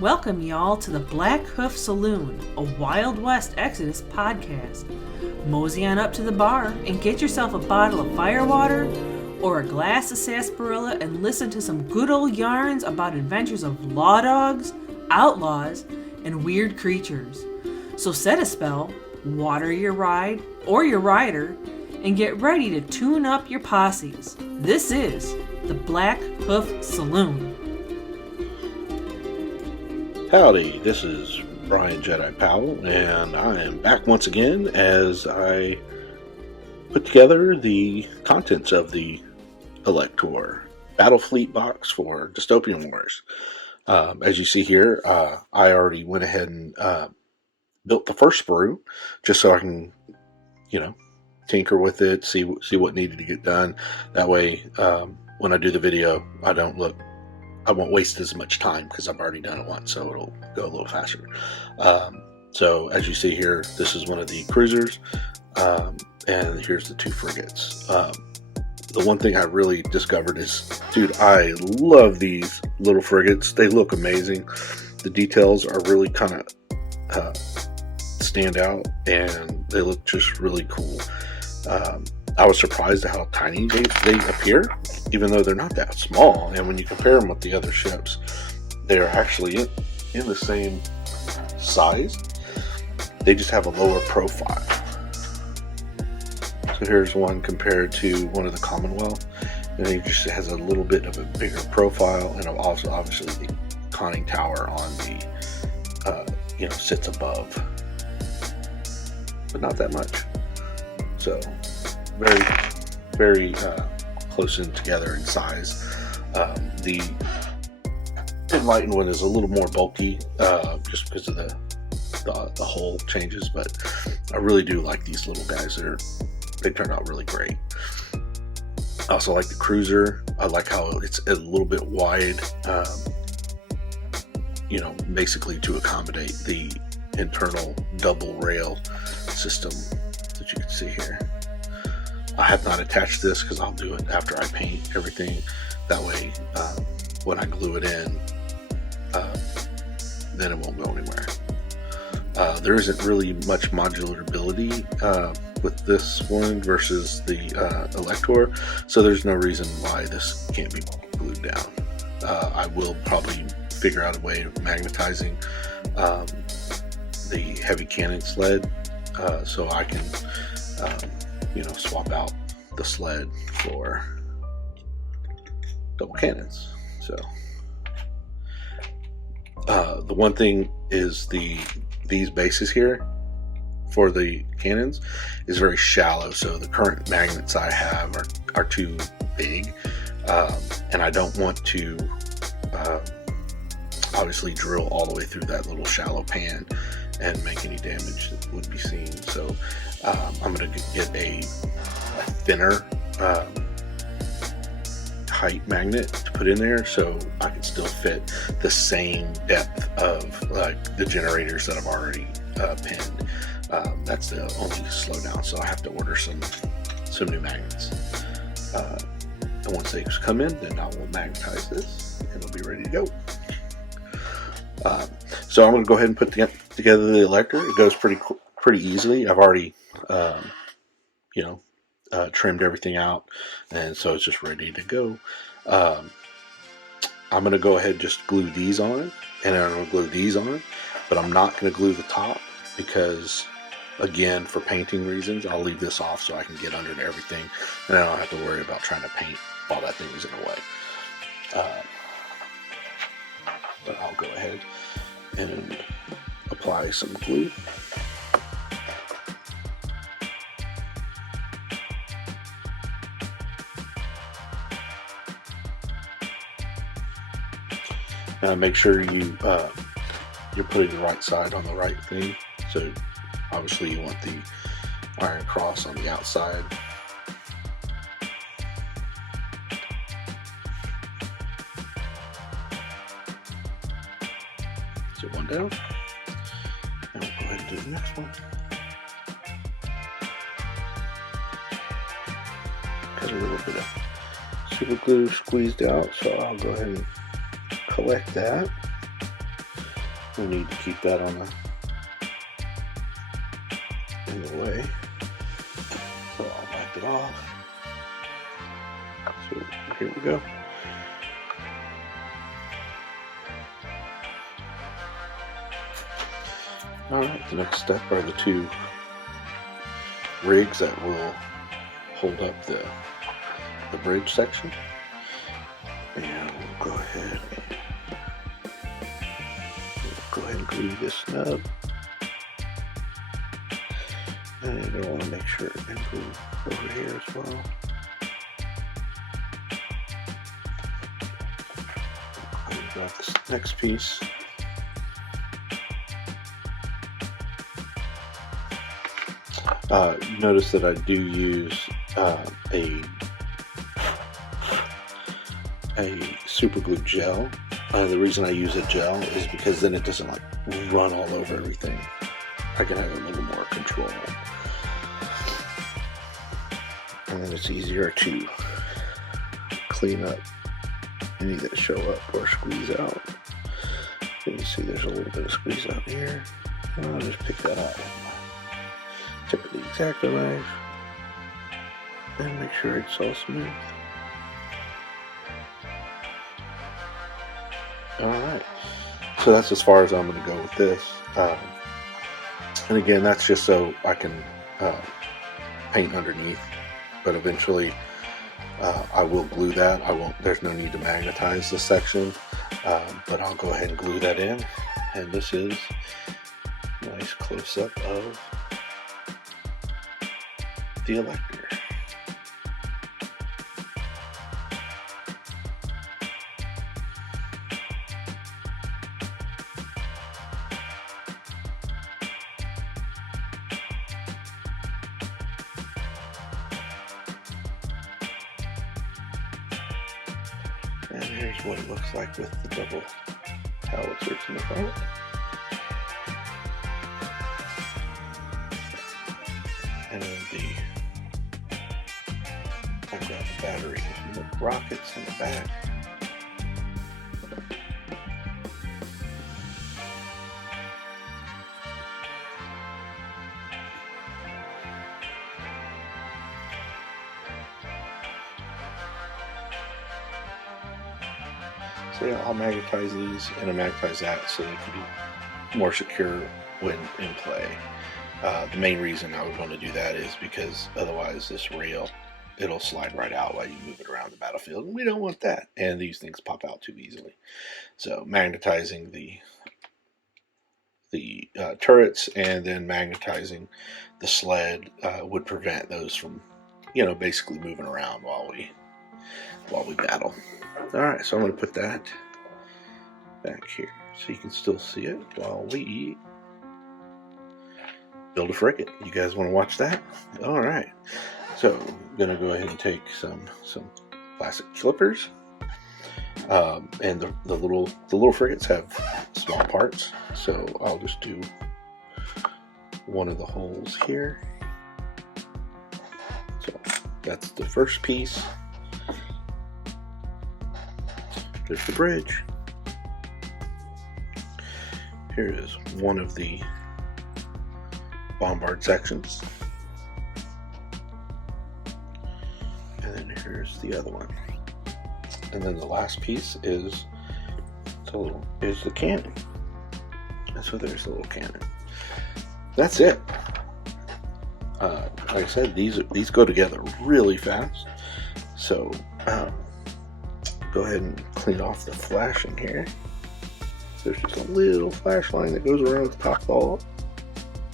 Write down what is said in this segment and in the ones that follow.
Welcome y'all to the Blackhoof Saloon, a Wild West Exodus podcast. Mosey on up to the bar and get yourself a bottle of firewater or a glass of sarsaparilla and listen to some good old yarns about adventures of law dogs, outlaws, and weird creatures. So set a spell, water your ride or your rider, and get ready to tune up your posses. This is the Blackhoof Saloon. Howdy, this is Brian Jedi Powell, and I am back once again as I put together the contents of the Elector Battle Fleet box for Dystopian Wars. As you see here, I already went ahead and built the first sprue, just so I can, tinker with it, see what needed to get done. That way, when I do the video, I won't waste as much time because I've already done it once, so it'll go a little faster. So as you see here, this is one of the cruisers, and here's the two frigates. The one thing I really discovered is, dude, I love these little frigates. They look amazing. The details are really kind of stand out, and they look just really cool. I was surprised at how tiny they appear, even though they're not that small. And when you compare them with the other ships, they are actually in the same size. They just have a lower profile. So here's one compared to one of the Commonwealth, and it just has a little bit of a bigger profile, and also obviously the conning tower on the sits above, but not that much. So very, very close in together in size. The Enlightened one is a little more bulky, just because of the hull changes, but I really do like these little guys. They turned out really great. I also like the cruiser. I like how it's a little bit wide, basically to accommodate the internal double rail system that you can see here. I have not attached this because I'll do it after I paint everything. That way, when I glue it in, then it won't go anywhere. There isn't really much modularity with this one versus the Elector, so there's no reason why this can't be glued down. I will probably figure out a way of magnetizing the heavy cannon sled, so I can swap out the sled for double cannons. So the one thing is these bases here for the cannons is very shallow, so the current magnets I have are too big, and I don't want to obviously drill all the way through that little shallow pan and make any damage that would be seen. So I'm going to get a thinner height magnet to put in there, so I can still fit the same depth of the generators that I've already pinned. That's the only slowdown, so I have to order some new magnets. And once they come in, then I will magnetize this and it'll be ready to go. So I'm going to go ahead and put together the Elector. It goes pretty easily. I've already trimmed everything out, and so it's just ready to go. I'm going to go ahead and just glue these on, and I'm going to glue these on, but I'm not going to glue the top because, again, for painting reasons, I'll leave this off so I can get under everything, and I don't have to worry about trying to paint while that thing is in the way. But I'll go ahead and apply some glue. Make sure you're putting the right side on the right thing. So obviously you want the iron cross on the outside. So one down. And we'll go ahead and do the next one. Got a little bit of super glue squeezed out, so I'll go ahead and collect that. we need to keep that on in the way. So I'll wipe it off. So here we go. Alright, the next step are the two rigs that will hold up the bridge section. And we'll go ahead and glue this nub. And you're going to want to make sure and glue over here as well. I've got this next piece. Notice that I do use a super glue gel. The reason I use a gel is because then it doesn't like run all over everything. I can have a little more control. And then it's easier to clean up any that show up or squeeze out. You can see there's a little bit of squeeze out here. I'll just pick that out with my tip of the X-Acto knife and make sure it's all smooth. Alright, so that's as far as I'm going to go with this. And again, that's just so I can paint underneath, but eventually I will glue that. There's no need to magnetize this section, but I'll go ahead and glue that in. And this is a nice close-up of the Elector. And here's what it looks like with the double howitzers in the front. And then I've got the battery and the rockets in the back. So yeah, I'll magnetize these and I'll magnetize that so they can be more secure when in play. The main reason I would want to do that is because otherwise this rail, it'll slide right out while you move it around the battlefield, and we don't want that. And these things pop out too easily. So magnetizing the turrets and then magnetizing the sled would prevent those from, basically moving around while we battle. Alright, so I'm going to put that back here so you can still see it while we build a frigate. You guys want to watch that? Alright, so I'm going to go ahead and take some plastic clippers. And the little frigates have small parts, so I'll just do one of the holes here. So that's the first piece. There's the bridge. Here is one of the bombard sections. And then here's the other one. And then the last piece is the cannon. And so there's the little cannon. That's it. Like I said, these go together really fast. So go ahead and clean off the flashing here. There's just a little flash line that goes around the top ball.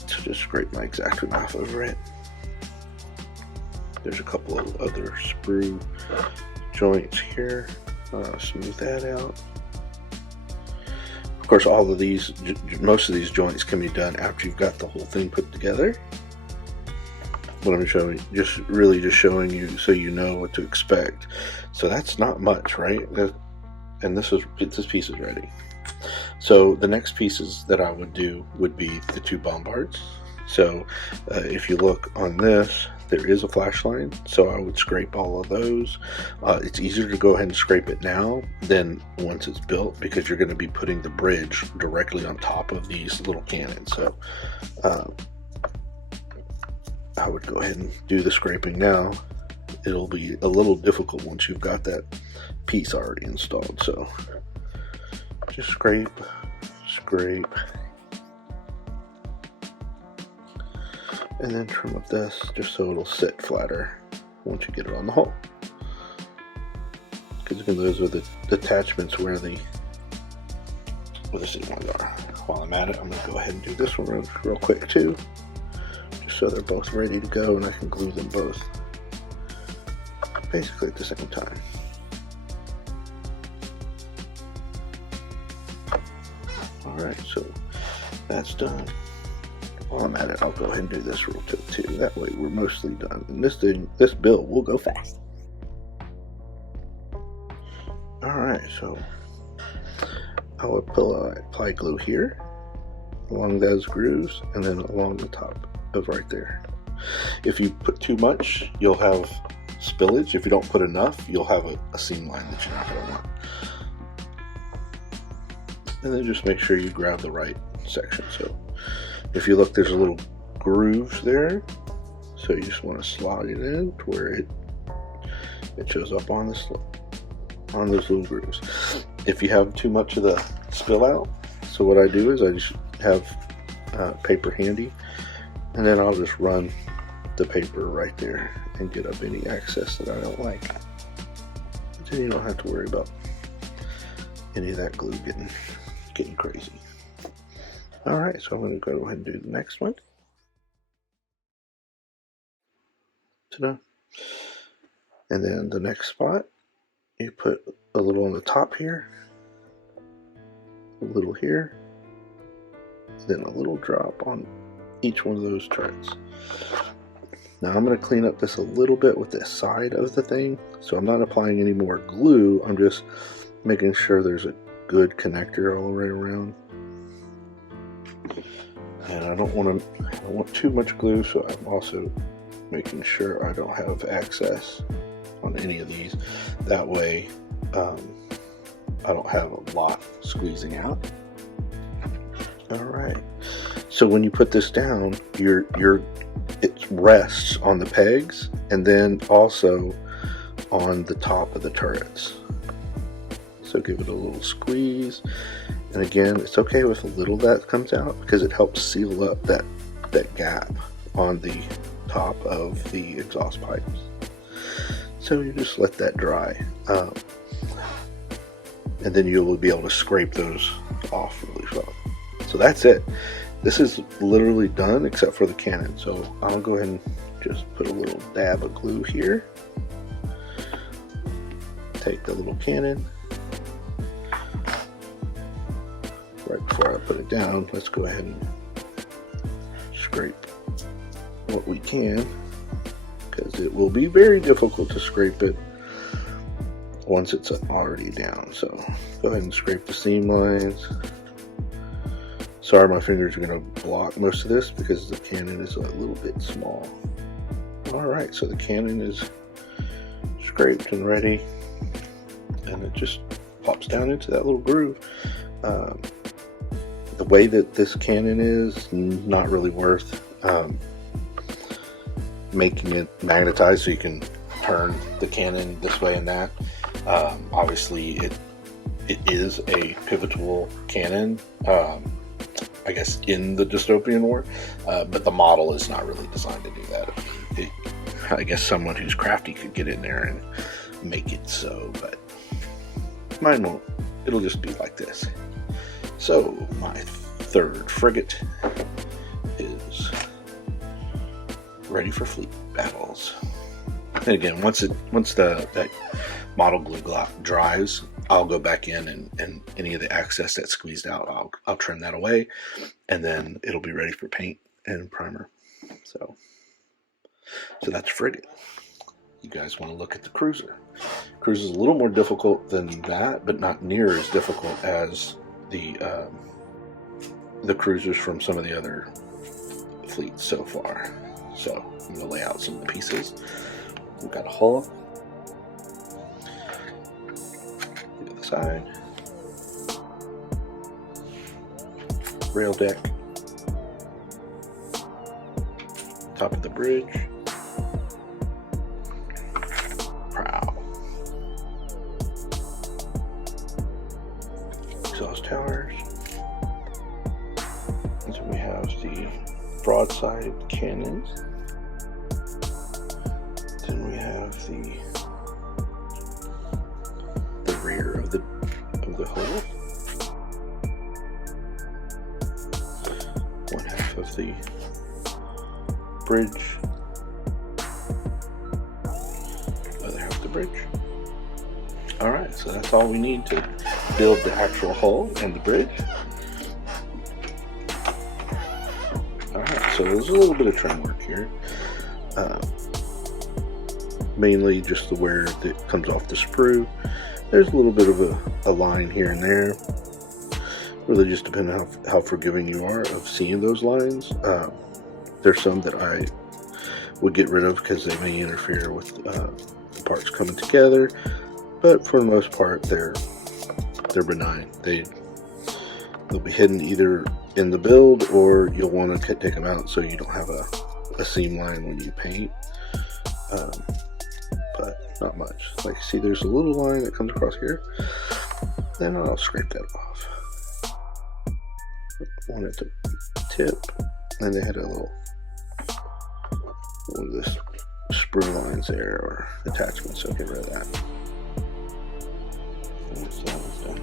So just scrape my X-Acto knife over it. There's a couple of other sprue joints here. Smooth that out. Of course, most of these joints can be done after you've got the whole thing put together. What I'm showing, just showing you so you know what to expect. So that's not much, right? And this piece is ready. So the next pieces that I would do would be the two bombards. So if you look on this, there is a flash line, so I would scrape all of those. It's easier to go ahead and scrape it now than once it's built, because you're going to be putting the bridge directly on top of these little cannons. So I would go ahead and do the scraping now. It'll be a little difficult once you've got that piece already installed. So just scrape, and then trim up this just so it'll sit flatter once you get it on the hull. Because again, those are the attachments where the seam lines are. While I'm at it, I'm going to go ahead and do this one real quick too, just so they're both ready to go and I can glue them both basically at the same time. Alright, so that's done. While I'm at it, I'll go ahead and do this real quick too. That way we're mostly done. And this build will go fast. Alright, so I will apply glue here along those grooves and then along the top of right there. If you put too much, you'll have spillage. If you don't put enough, you'll have a seam line that you're not going to want. And then just make sure you grab the right section. So if you look, there's a little grooves there, so you just want to slide it in to where it shows up on those little grooves. If you have too much of the spill out, so what I do is I just have paper handy, and then I'll just run the paper right there and get up any excess that I don't like. Then you don't have to worry about any of that glue getting crazy. Alright, so I'm going to go ahead and do the next one. Ta-da. And then the next spot, you put a little on the top here, a little here, then a little drop on each one of those turrets. Now I'm going to clean up this a little bit with this side of the thing, so I'm not applying any more glue, I'm just making sure there's a good connector all the way around. And I don't want too much glue, so I'm also making sure I don't have excess on any of these. That way I don't have a lot squeezing out. Alright, so when you put this down, it rests on the pegs and then also on the top of the turrets. So give it a little squeeze, and again, it's okay with a little that comes out because it helps seal up that gap on the top of the exhaust pipes. So you just let that dry, and then you will be able to scrape those off really well. So that's it. This is literally done except for the cannon. So I'll go ahead and just put a little dab of glue here. Take the little cannon. Right before I put it down, let's go ahead and scrape what we can, because it will be very difficult to scrape it once it's already down. So go ahead and scrape the seam lines. Sorry, my fingers are going to block most of this because the cannon is a little bit small. Alright, so the cannon is scraped and ready, and it just pops down into that little groove. The way that this cannon is not really worth making it magnetized so you can turn the cannon this way and that. Obviously it is a pivotal cannon, I guess in the Dystopian War, but the model is not really designed to do that. I guess someone who's crafty could get in there and make it so, but mine won't. It'll just be like this. So my third frigate is ready for fleet battles. And again, once that model glue dries, I'll go back in and any of the excess that's squeezed out, I'll trim that away, and then it'll be ready for paint and primer. So that's frigate. You guys want to look at the cruiser. Cruiser is a little more difficult than that, but not near as difficult as the cruisers from some of the other fleets so far. So I'm going to lay out some of the pieces. We've got a hull, the other side, rail deck, top of the bridge, prow, exhaust towers, and so we have the broadside cannons. Then we have the rear of the hull. One half of the bridge. Other half of the bridge. Alright, so that's all we need to build the actual hull and the bridge. Alright, so there's a little bit of trim work here. Mainly just the where that comes off the sprue. There's a little bit of a line here and there. Really just depending on how forgiving you are of seeing those lines. There's some that I would get rid of because they may interfere with the parts coming together. But for the most part, they're benign. They'll be hidden either in the build, or you'll want to take them out so you don't have a seam line when you paint. But not much. Like you see, there's a little line that comes across here. Then I'll scrape that off. Want it to tip, and they had a little one of the sprue lines there or attachments, so get rid of that. Once that was done,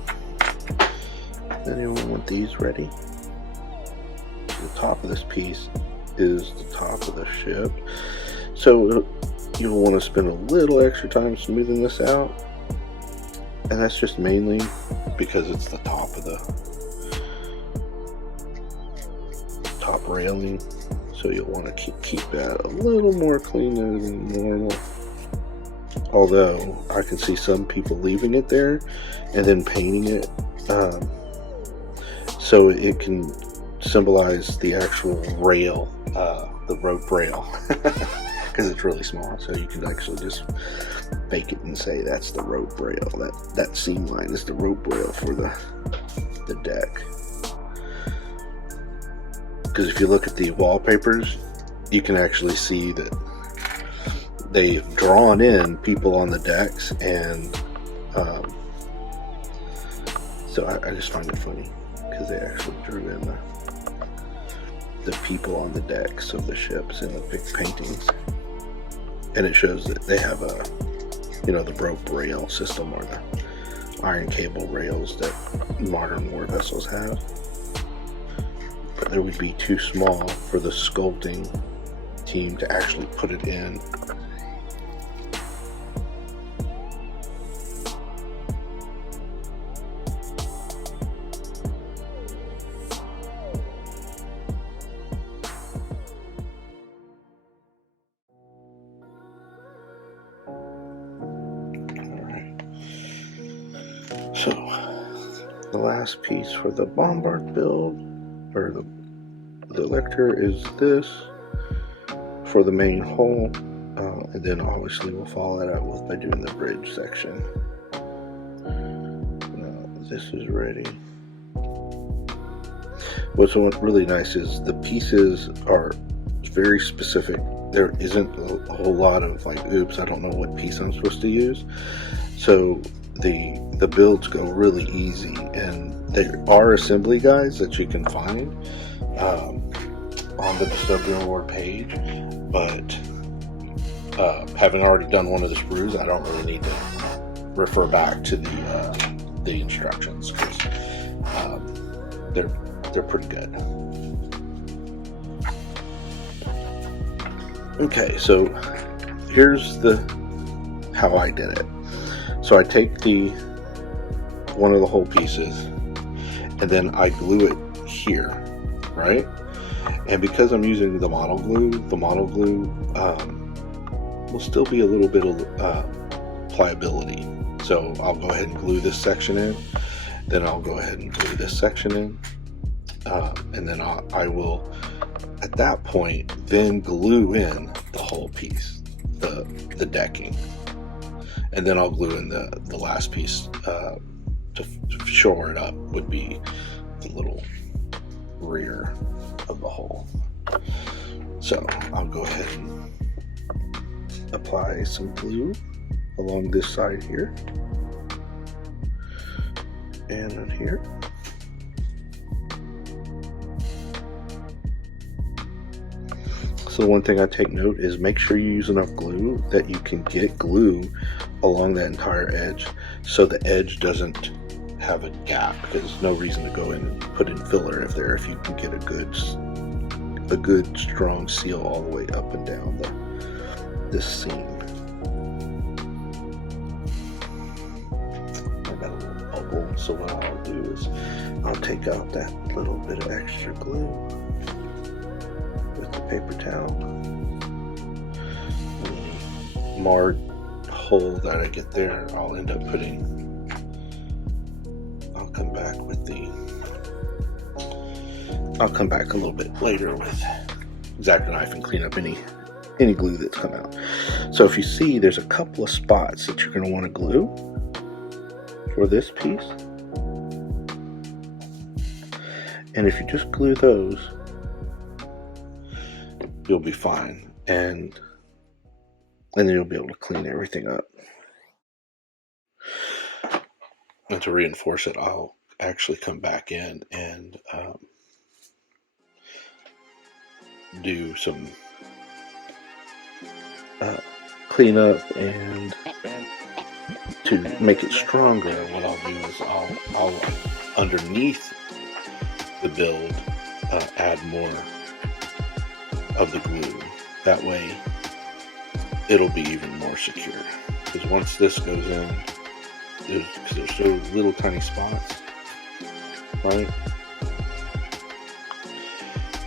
then you want these ready. So the top of this piece is the top of the ship, so you'll want to spend a little extra time smoothing this out, and that's just mainly because it's the top of the top railing, so you'll want to keep that a little more cleaner than normal. Although I can see some people leaving it there and then painting it so it can symbolize the actual rail, the rope rail, because it's really small, so you can actually just fake it and say that's the rope rail. That seam line is the rope rail for the deck. Because if you look at the wallpapers, you can actually see that they've drawn in people on the decks, and so I just find it funny because they actually drew in the people on the decks of the ships in the big paintings, and it shows that they have the rope rail system, or the iron cable rails that modern war vessels have. But they would be too small for the sculpting team to actually put it in. So, the last piece for the bombard build, or the Elector, is this for the main hull, and then obviously we'll follow that up by doing the bridge section. Now, this is ready. What's really nice is the pieces are very specific. There isn't a whole lot of like, oops, I don't know what piece I'm supposed to use. So the builds go really easy, and there are assembly guides that you can find on the Dystopian War page, but having already done one of the sprues, I don't really need to refer back to the instructions, because they're pretty good. Okay, so here's how I did it. So I take one of the whole pieces, and then I glue it here, right? And because I'm using the model glue will still be a little bit of pliability. So I'll go ahead and glue this section in, then I'll go ahead and glue this section in, and then I will, at that point, then glue in the whole piece, the decking. And then I'll glue in the last piece to shore it up, would be the little rear of the hole. So I'll go ahead and apply some glue along this side here and on here. So one thing I take note is make sure you use enough glue that you can get glue along that entire edge so the edge doesn't have a gap, because there's no reason to go in and put in filler if you can get a good strong seal all the way up and down this seam. I got a little bubble, so what I'll do is I'll take out that little bit of extra glue with the paper towel. The marred hole that I get there, I'll end up I'll come back a little bit later with X-Acto knife and clean up any glue that's come out. So if you see, there's a couple of spots that you're going to want to glue for this piece. And if you just glue those, you'll be fine. And then you'll be able to clean everything up. And to reinforce it, I'll actually come back in and do some cleanup, and to make it stronger, what I'll do is I'll underneath the build add more of the glue. That way it'll be even more secure, because once this goes in, there's so little tiny spots, right?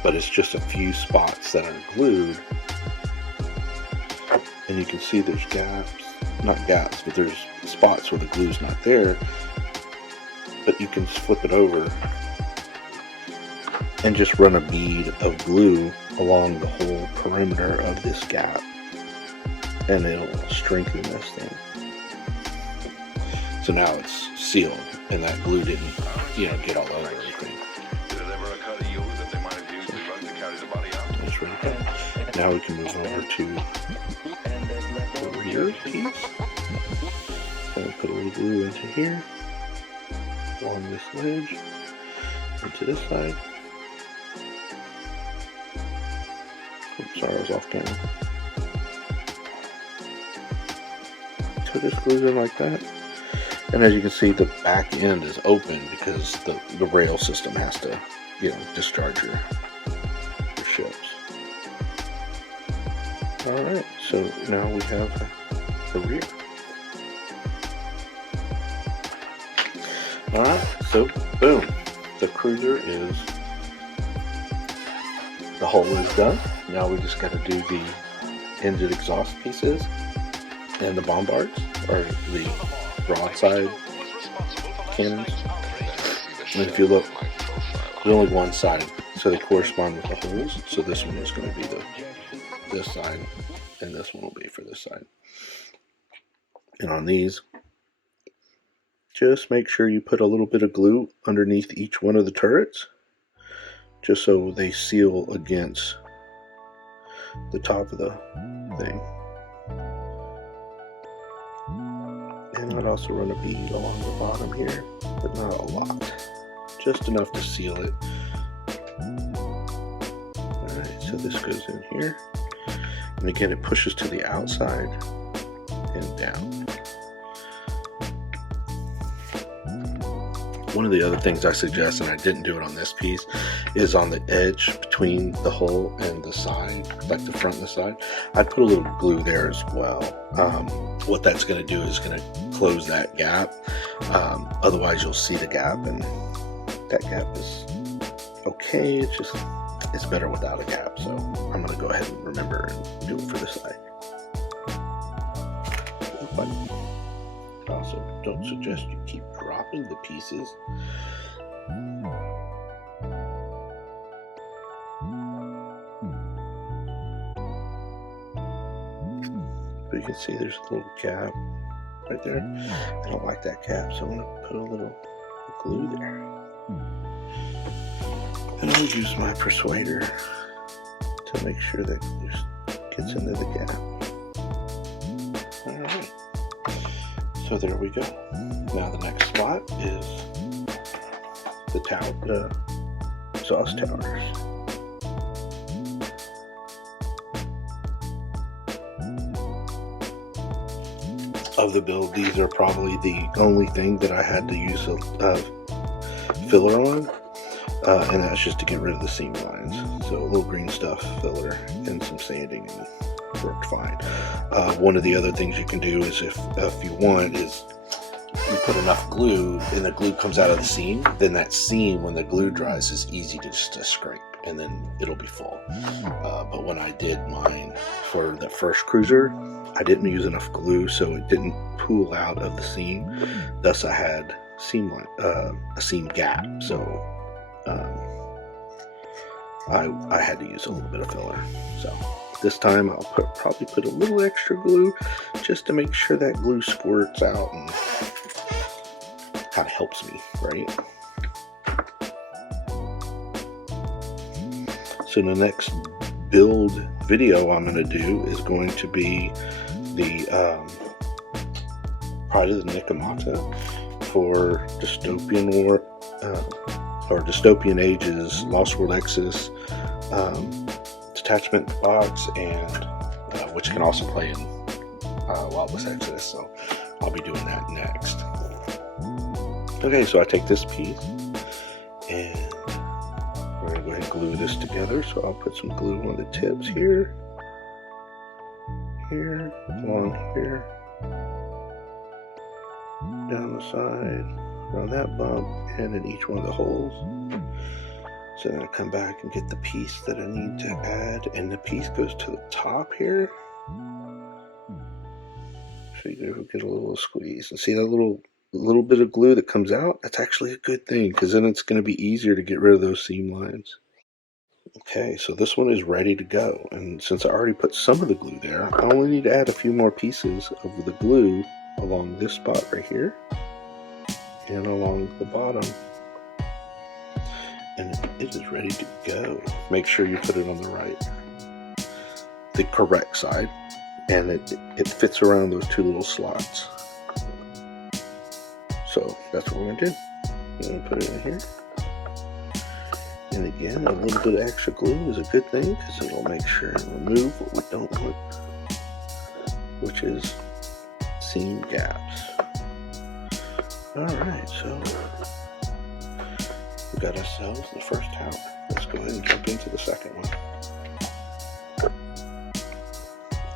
But it's just a few spots that are glued, and you can see there's not gaps, but there's spots where the glue's not there. But you can flip it over and just run a bead of glue along the whole perimeter of this gap, and it'll strengthen this thing. So now it's sealed, and that glue didn't, get all over everything. Now we can move over to the rear piece. So I'll put a little glue into here, along this ledge, into this side. Oops, sorry, I was off camera. So this glues in like that. And as you can see, the back end is open because the rail system has to, discharge your ships. Alright, so now we have the rear. Alright, so boom. The cruiser the hull is done. Now we just got to do the engine exhaust pieces and the bombards, or the broadside cannons. And if you look, there's only one side, so they correspond with the holes. So this one is going to be this side, and this one will be for this side. And on these, just make sure you put a little bit of glue underneath each one of the turrets, just so they seal against the top of the thing. And I'd also run a bead along the bottom here, but not a lot, just enough to seal it. Alright, so this goes in here. And again, it pushes to the outside and down. One of the other things I suggest, and I didn't do it on this piece, is on the edge between the hull and the side, like the front and the side, I'd put a little glue there as well. What that's going to do is going to close that gap. Otherwise, you'll see the gap, and that gap is okay. It's better without a gap. So I'm going to go ahead and remember and do it for the side. But I also don't suggest you keep dropping the pieces. you can see there's a little gap right there. I don't like that gap, so I'm going to put a little glue there. And I'll use my persuader to make sure that glue gets into the gap. Alright, so there we go. Now the next spot is the exhaust towers. Of the build, these are probably the only thing that I had to use a filler on, and that's just to get rid of the seam lines. So a little green stuff filler and some sanding, and it worked fine. One of the other things you can do is if you want is you put enough glue and the glue comes out of the seam, then that seam, when the glue dries, is easy to just scrape, and then it'll be full. But when I did mine for the first cruiser, I didn't use enough glue, so it didn't pool out of the seam. Thus, I had a seam gap. So I had to use a little bit of filler. So this time I'll probably put a little extra glue just to make sure that glue squirts out and kind of helps me, right? So the next build video I'm going to do is going to be the Pride of the Nikomata for Dystopian War, or Dystopian Ages, Lost World Exodus detachment box, and which can also play in Wild West Exodus. So I'll be doing that next. Okay, so I take this piece and we're going to go ahead and glue this together. So I'll put some glue on the tips here, along here, down the side, around that bump, and in each one of the holes. So then I come back and get the piece that I need to add, and the piece goes to the top here. So you get a little squeeze, and see that little bit of glue that comes out? That's actually a good thing, because then it's going to be easier to get rid of those seam lines. Okay, so this one is ready to go, and since I already put some of the glue there, I only need to add a few more pieces of the glue along this spot right here and along the bottom, and it is ready to go. Make sure you put it on the correct side, and it fits around those two little slots. So that's what we're going to do. We're going to put it in here. And again, a little bit of extra glue is a good thing, because it'll make sure and remove what we don't want, which is seam gaps. Alright, so we got ourselves the first tower. Let's go ahead and jump into the second one.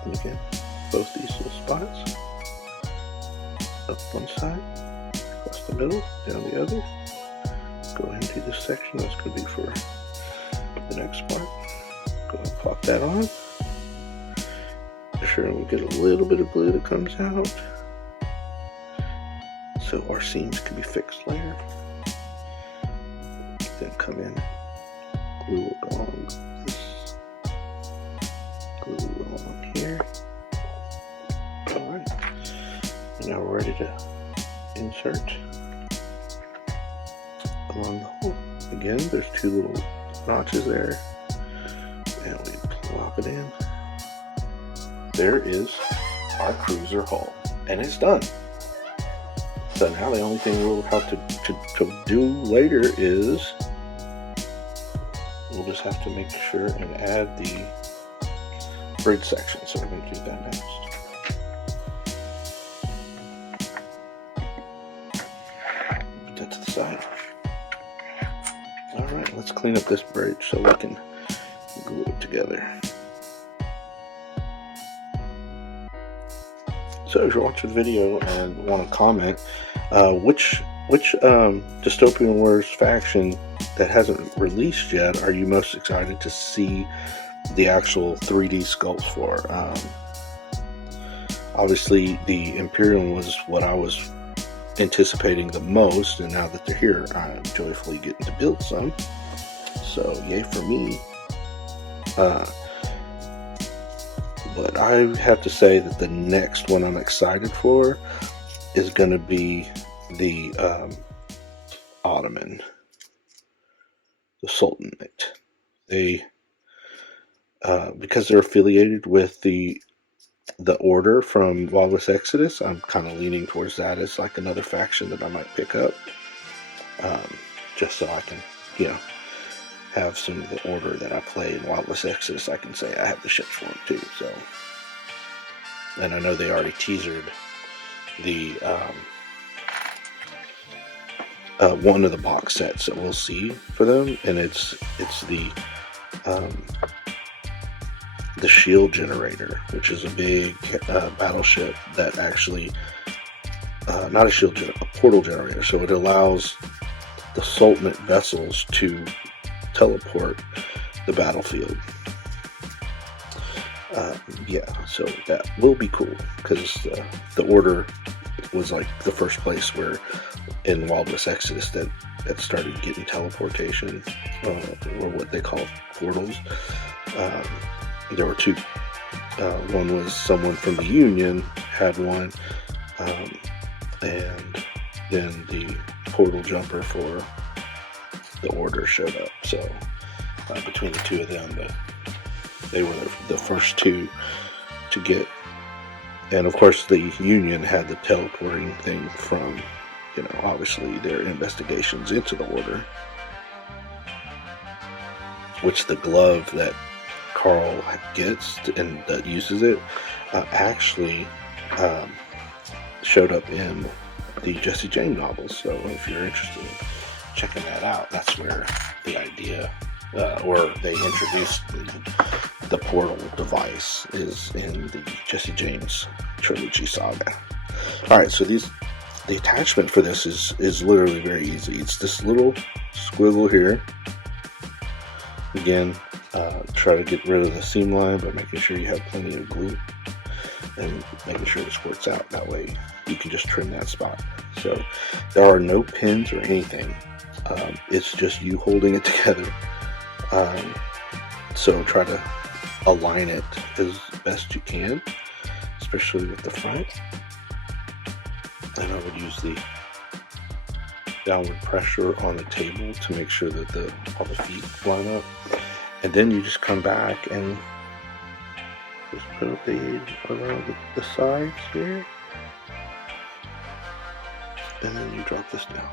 And again, both these little spots, up one side, across the middle, down the other. Go ahead and do this section. That's going to be for the next part. Go ahead and pop that on. Make sure we get a little bit of glue that comes out, so our seams can be fixed later. Then come in, glue along this, glue along here. Alright, and now we're ready to insert along the hole. Again, there's two little notches there, and we plop it in. There is our cruiser hull, and it's done. So now the only thing we'll have to do later is we'll just have to make sure and add the bridge section. So we're going to do that next. Put that to the side. Alright, let's clean up this bridge so we can glue it together. So if you're watching the video and want to comment, which Dystopian Wars faction that hasn't released yet are you most excited to see the actual 3D sculpts for? Obviously the Imperium was what I was anticipating the most, and now that they're here, I'm joyfully getting to build some. So yay for me. But I have to say that the next one I'm excited for is going to be the Ottoman, the Sultanate. They, because they're affiliated with the Order from Lawless Exodus, I'm kind of leaning towards that as like another faction that I might pick up, just so I can, have some of the Order that I play in Lawless Exodus. I can say I have the ships for them too. So, and I know they already teasered the one of the box sets that we'll see for them, and it's the shield generator, which is a big battleship that actually, not a shield generator, a portal generator. So it allows the Sultanate vessels to teleport the battlefield. So that will be cool, because the Order was like the first place where in Wilderness Exodus that started getting teleportation, or what they call portals. There were two. One was someone from the Union had one, and then the portal jumper for the Order showed up. So between the two of them, they were the first two to get. And of course, the Union had the teleporting thing from, obviously their investigations into the Order, which the glove that Carl gets and that uses it actually showed up in the Jesse James novels. So if you're interested in checking that out, that's where the idea, or they introduced the portal device, is in the Jesse James trilogy saga. Alright, so the attachment for this is literally very easy. It's this little squiggle here. Again, try to get rid of the seam line by making sure you have plenty of glue and making sure it squirts out. That way you can just trim that spot. So there are no pins or anything. It's just you holding it together. So try to align it as best you can, especially with the front. And I would use the downward pressure on the table to make sure that all the feet line up. And then you just come back and just put a bead around the sides here. And then you drop this down.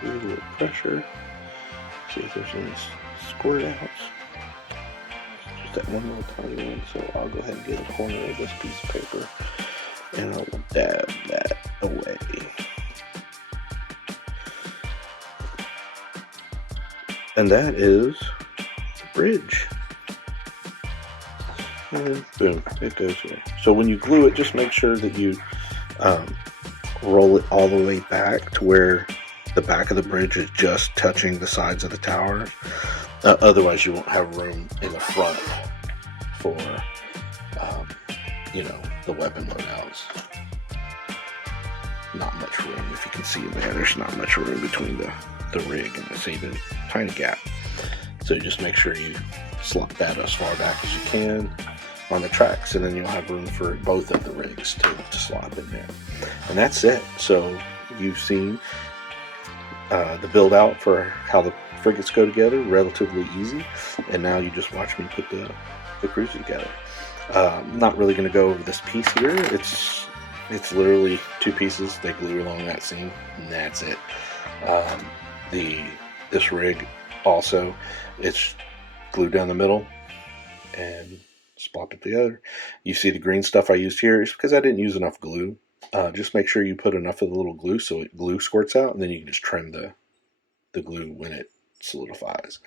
Give it a little pressure. See if there's any squirt outs. Just that one little tiny one. So I'll go ahead and get a corner of this piece of paper and I'll dab that away. And that is the bridge. And boom, it goes here. So when you glue it, just make sure that you roll it all the way back to where the back of the bridge is just touching the sides of the tower. Otherwise, you won't have room in the front for, the weapon loadouts. Not much room. If you can see in there's not much room between the rig and the saving tiny gap. So you just make sure you slot that as far back as you can on the tracks, and then you'll have room for both of the rigs to slot in there. And that's it. So you've seen the build out for how the frigates go together, relatively easy, and now you just watch me put the cruiser together. I'm not really going to go over this piece here. It's literally two pieces. They glue along that seam, and that's it. This rig also, it's glued down the middle and spot it together. You see the green stuff I used here is because I didn't use enough glue. Just make sure you put enough of the little glue so glue squirts out, and then you can just trim the glue when it solidifies.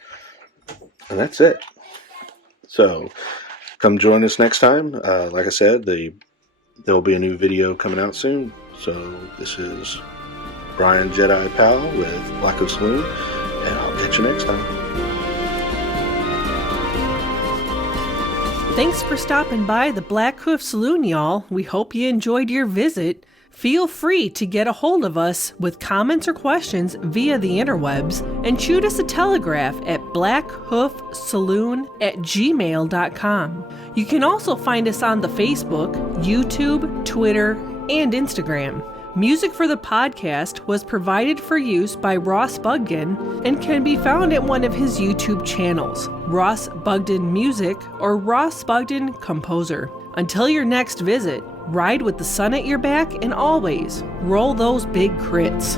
And that's it. So come join us next time. Like I said, there'll be a new video coming out soon. So this is Brian Jedi Powell with Blackhoof Saloon, and I'll catch you next time. Thanks for stopping by the Blackhoof Saloon, y'all. We hope you enjoyed your visit. Feel free to get a hold of us with comments or questions via the interwebs and shoot us a telegraph at blackhoofsaloon@gmail.com. You can also find us on the Facebook, YouTube, Twitter, and Instagram. Music for the podcast was provided for use by Ross Bugden and can be found at one of his YouTube channels, Ross Bugden Music or Ross Bugden Composer. Until your next visit, ride with the sun at your back and always roll those big crits.